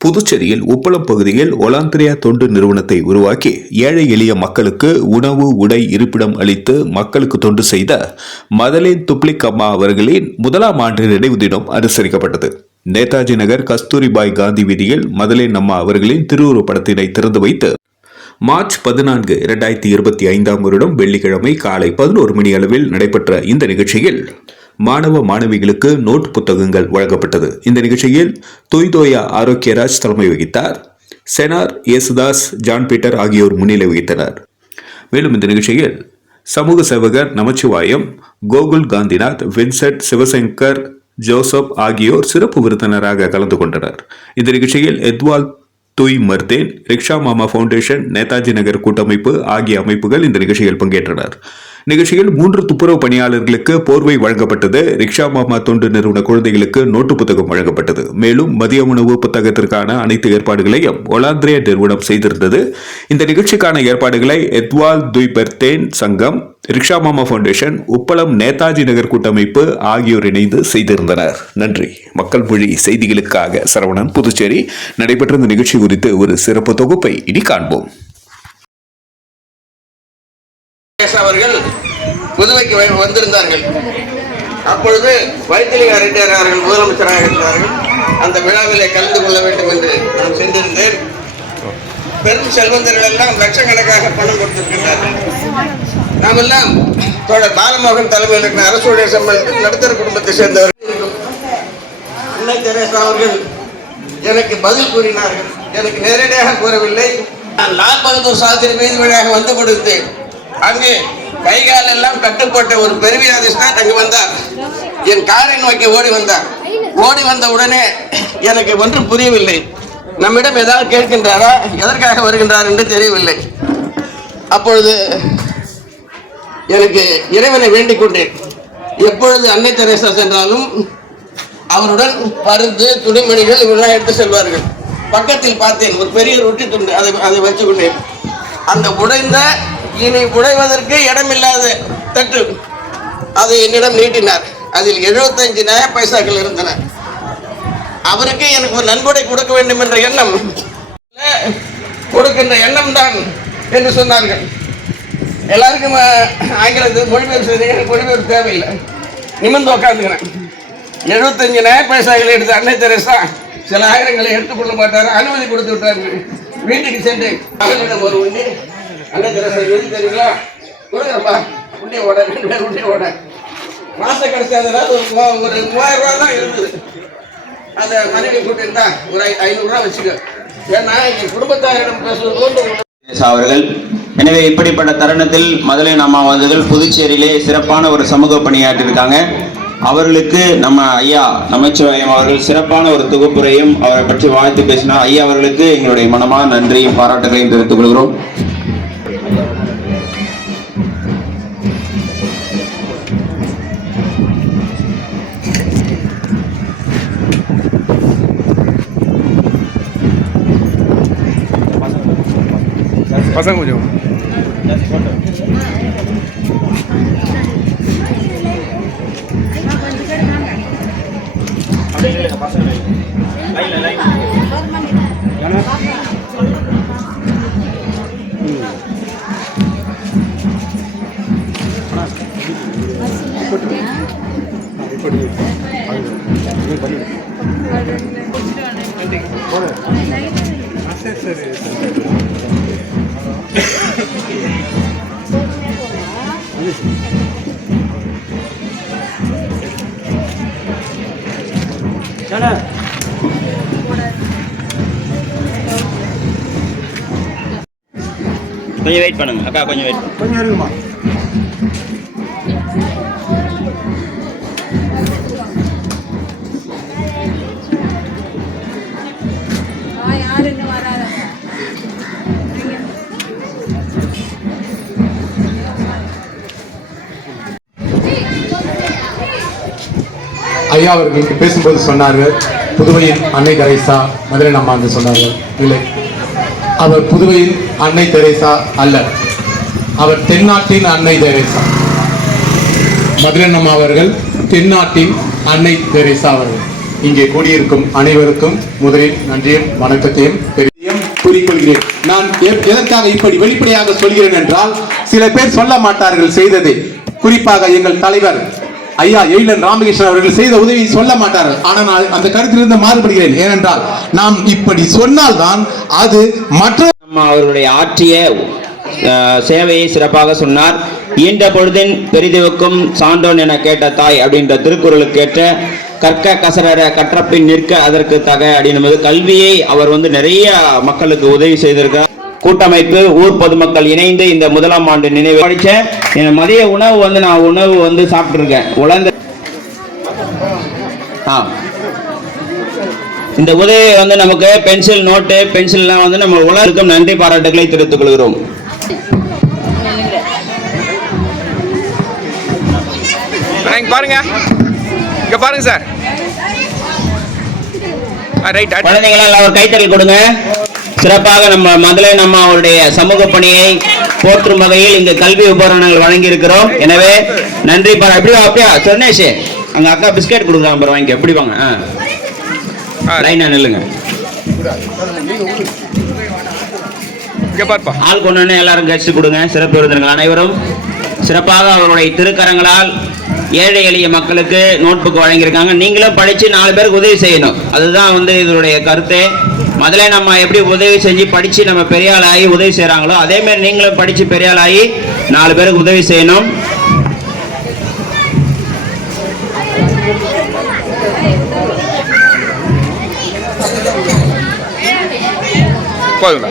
புதுச்சேரியில் உப்பளம் பகுதியில் ஒலாந்திரியா தொண்டு நிறுவனத்தை உருவாக்கி ஏழை எளிய மக்களுக்கு உணவு உடை இருப்பிடம் அளித்து மக்களுக்கு தொண்டு செய்த மதலின் துப்ளிக் அம்மா அவர்களின் முதலாம் ஆண்டு நினைவு தினம் அனுசரிக்கப்பட்டது. நேதாஜி நகர் கஸ்தூரிபாய் காந்தி வீதியில் மதலின் அம்மா அவர்களின் திருவுருவப் படத்தினை திறந்து வைத்து மார்ச் பதினான்கு இரண்டாயிரத்தி இருபத்தி ஐந்தாம் வருடம் வெள்ளிக்கிழமை காலை பதினோரு மணி அளவில் நடைபெற்ற இந்த நிகழ்ச்சியில் மாணவ மாணவிகளுக்கு நோட் புத்தகங்கள் வழங்கப்பட்டது. இந்த நிகழ்ச்சியில் தொய்தோயா ஆரோக்கியராஜ் தலைமை வகித்தார். செனார் இயேசுதாஸ் ஜான் பீட்டர் ஆகியோர் முன்னிலை வகித்தனர். மேலும் இந்த நிகழ்ச்சியில் சமூக சேவகர் நமச்சிவாயம் கோகுல் காந்திநாத் வின்சென்ட் சிவசங்கர் ஜோசப் ஆகியோர் சிறப்பு விருந்தினராக கலந்து கொண்டனர். இந்த நிகழ்ச்சியில் எத்வால் துய் மர்தேன் ரிக்ஷா மாமா ஃபவுண்டேஷன் நேதாஜி நகர் கூட்டமைப்பு ஆகிய அமைப்புகள் இந்த நிகழ்ச்சியில் பங்கேற்றனர். நிகழ்ச்சியில் மூன்று துப்புரவு பணியாளர்களுக்கு போர்வை வழங்கப்பட்டது. ரிக்ஷா மாமா தொண்டு நிறுவன குழந்தைகளுக்கு நோட்டு புத்தகம் வழங்கப்பட்டது. மேலும் மதிய உணவு புத்தகத்திற்கான அனைத்து ஏற்பாடுகளையும் ஒலாந்திரே நிறுவனம் செய்திருந்தது. இந்த நிகழ்ச்சிக்கான ஏற்பாடுகளை எத்வால் துய்பர்தேன் சங்கம் ரிக்ஷா மாமா ஃபவுண்டேஷன் உப்பளம் நேதாஜி நகர் கூட்டமைப்பு ஆகியோர் இணைந்து செய்திருந்தனர். நன்றி. மக்கள் மொழி செய்திகளுக்காக சரவணன் புதுச்சேரி. நடைபெற்ற இந்த நிகழ்ச்சி குறித்து ஒரு சிறப்பு தொகுப்பை இனி காண்போம். அவர்கள் புதுவைக்கு வந்திருந்தார்கள். அப்பொழுது வைத்திலிங்க ரெட்டியார் அவர்கள் முதலமைச்சராக இருந்தார்கள். அந்த விழாவிலே கலந்து கொள்ள வேண்டும் என்று நான் சென்றிருந்தேன். பெரும் செல்வந்தர்கள் எல்லாம் லட்சக்கணக்காக பணம் கொடுத்திருக்கின்றார்கள். நாம் எல்லாம் தோழர் பாலமோகன் தலைமையில் இருக்கிற அரசுடைய சம்பளத்தில் நடுத்தர குடும்பத்தை சேர்ந்தவர்கள். அன்னை தெரேசா அவர்கள் எனக்கு பதில் கூறினார்கள். எனக்கு நேரடியாக கூறவில்லை. நான் லால் பகதூர் சாஸ்திரி மீது வழியாக வந்து கொடுத்தேன். அங்கே கைகால் எல்லாம் கட்டுப்பட்ட ஒரு பெருவியாதிஸ்தான் அங்கு வந்தார். என் காரை நோக்கி ஓடி வந்தார். ஓடி வந்த உடனே எனக்கு ஒன்றும் புரியவில்லை. நம்மிடம் ஏதாவது கேட்கின்றாரா? எதற்காக வருகின்றார் என்று தெரியவில்லை. அப்பொழுது எனக்கு இறைவனை வேண்டிக் கொண்டேன். எப்பொழுது அன்னை தெரேசா சென்றாலும் அவருடன் பருந்து துணிமணிகள் இவெல்லாம் எடுத்து செல்வார்கள். பக்கத்தில் பார்த்தேன். ஒரு பெரிய ரொட்டி துண்டு அதை அதை வச்சுக்கொண்டேன் அந்த உடைந்த இனி உடைவதற்கு இடமில்லாத தட்டு. அதை என்னிடம் நீட்டினார். அதில் எழுபத்தஞ்சு நய பைசாக்கள் இருந்தன. அவருக்கு எனக்கு ஒரு நன்கொடை கொடுக்க வேண்டும் என்ற எண்ணம். கொடுக்கின்ற எண்ணம் தான் என்று சொன்னார்கள். எல்லாருக்கும் ஆங்கிலத்தில் மொழிபெயர்ப்பு செய்தீங்க மொழிபெயர்ப்பு தேவையில்லை. நிமிர்ந்து உட்காந்துக்கிறேன் எழுபத்தஞ்சு நய பைசாக்களை எடுத்த அன்னை தெரசா சில ஆயிரங்களை எடுத்துக்கொள்ள மாட்டார். அனுமதி கொடுத்து விட்டார்கள். வீட்டுக்கு சென்று அவர்களிடம் ஒரு உண்டி அன்னை தெரசா எது தெரியுங்களா கொடுக்குறப்பா உண்டி ஓட ரெண்டு பேர் உண்டி ஓட. மாச கடைசி அதனால ஒரு மூவாயிரம் ரூபா தான் இருந்தது அந்த மனைவி கூட்டிருந்தா ஒரு ஐ- ஐநூறுரூவா வச்சுக்க. ஏன்னா எங்கள் குடும்பத்தாரிடம் பேசுவது போன்று அவர்கள் எனவே இப்படிப்பட்ட தருணத்தில் மதுரை அம்மா அவர்கள் புதுச்சேரியிலே சிறப்பான ஒரு சமூக பணியாற்றிருக்காங்க அவர்களுக்கு நம்ம ஐயா நமச்சிவாயம் அவர்கள் சிறப்பான ஒரு தொகுப்புரையும் அவரை பற்றி வாழ்த்து பேசினார். ஐயா அவர்களுக்கு எங்களுடைய மனமான நன்றியும் பாராட்டுகளையும் தெரிவித்துக் கொள்கிறோம். பசங்க கொஞ்சம் கொஞ்சம் வெயிட் பண்ணுங்க. அக்கா கொஞ்சம் வெயிட் கொஞ்சம் இருக்குமா ஐயா அவர்கள் பேசும்போது சொன்னார்கள் புதுவையின் அன்னை தெரேசா மதுரை அம்மா என்று சொன்னார்கள். இல்லை. அவர் புதுவையின் அன்னை தெரேசா அல்ல. அவர் தென்னாட்டின் அன்னை தெரேசா. மதுரை அவர்கள் தென்னாட்டின் அன்னை தெரேசா அவர்கள். இங்கே கூடியிருக்கும் அனைவருக்கும் முதலில் நன்றியும் வணக்கத்தையும் தெரிவியும் கூறிக்கொள்கிறேன். நான் எதற்காக இப்படி வெளிப்படையாக சொல்கிறேன் என்றால் சில பேர் சொல்ல மாட்டார்கள் செய்ததை. குறிப்பாக எங்கள் தலைவர் ஐயா எழிலன் ராமகிருஷ்ணன் அவர்கள் செய்த உதவியை சொல்ல மாட்டார்கள். ஆனால் நான் அந்த கருத்திலிருந்து மாறுபடுகிறேன். ஏனென்றால் நாம் இப்படி சொன்னால்தான் அது மற்ற நம்ம அவர்களுடைய ஆற்றிய சேவையை சிறப்பாக சொன்னார். ஈன்ற பொழுதின் பெரிதுவுக்கும் சான்றோன் என கேட்ட தாய் அப்படின்ற திருக்குறளுக்கு ஏற்ற கற்க கசரற கற்றப்பின் நிற்க அதற்கு தக அப்படின்னும்போது கல்வியை அவர் வந்து நிறைய மக்களுக்கு உதவி செய்திருக்கார் கூட்டமைப்பு ஊர் பொதுமக்கள் இணைந்து இந்த முதலாம் ஆண்டு நினைவு படிச்சேன் என் மதிய உணவு வந்து நான் உணவு வந்து சாப்பிட்டுருக்கேன். உழந்த ஆ. இந்த உதவி வந்து நமக்கு பென்சில் நோட்டு பென்சில்லாம் வந்து நம்ம உலகிற்கும் நன்றி பாராட்டுகளை தெரிவித்துக் கொள்கிறோம். பாருங்க. இங்க பாருங்க சார். ரைட் குழந்தைங்களா ஒரு கைத்தறல் கொடுங்க. சிறப்பாக நம்ம முதல்ல நம்ம அவருடைய சமூக பணியை போற்றும் வகையில் இங்கு கல்வி உபகரணங்கள் வழங்கி இருக்கிறோம் எனவே நன்றி பாரா. அப்படியா அப்படியா? சொன்னேஷ் அங்க அக்கா பிஸ்கட் கொடுக்குறாங்க பாரு வாங்கிக்க. எப்படி வாங்க? லைனா நில்லுங்க. ஆள் கொண்டு எல்லாரும் கட்சி கொடுங்க. சிறப்பு விருந்தினர்கள் அனைவரும். சிறப்பாக அவருடைய திருக்கரங்களால் ஏழை எளிய மக்களுக்கு நோட்புக் வழங்கியிருக்காங்க. நீங்களும் படிச்சு நாலு பேருக்கு உதவி செய்யணும். அதுதான் வந்து இதனுடைய கருத்து. முதல்ல நம்ம எப்படி உதவி செஞ்சு படிச்சு நம்ம பெரிய ஆளாகி ஆகி உதவி செய்கிறாங்களோ அதே மாதிரி நீங்களும் படிச்சு பெரிய ஆகி நாலு பேருக்கு உதவி செய்யணும். போதுங்களா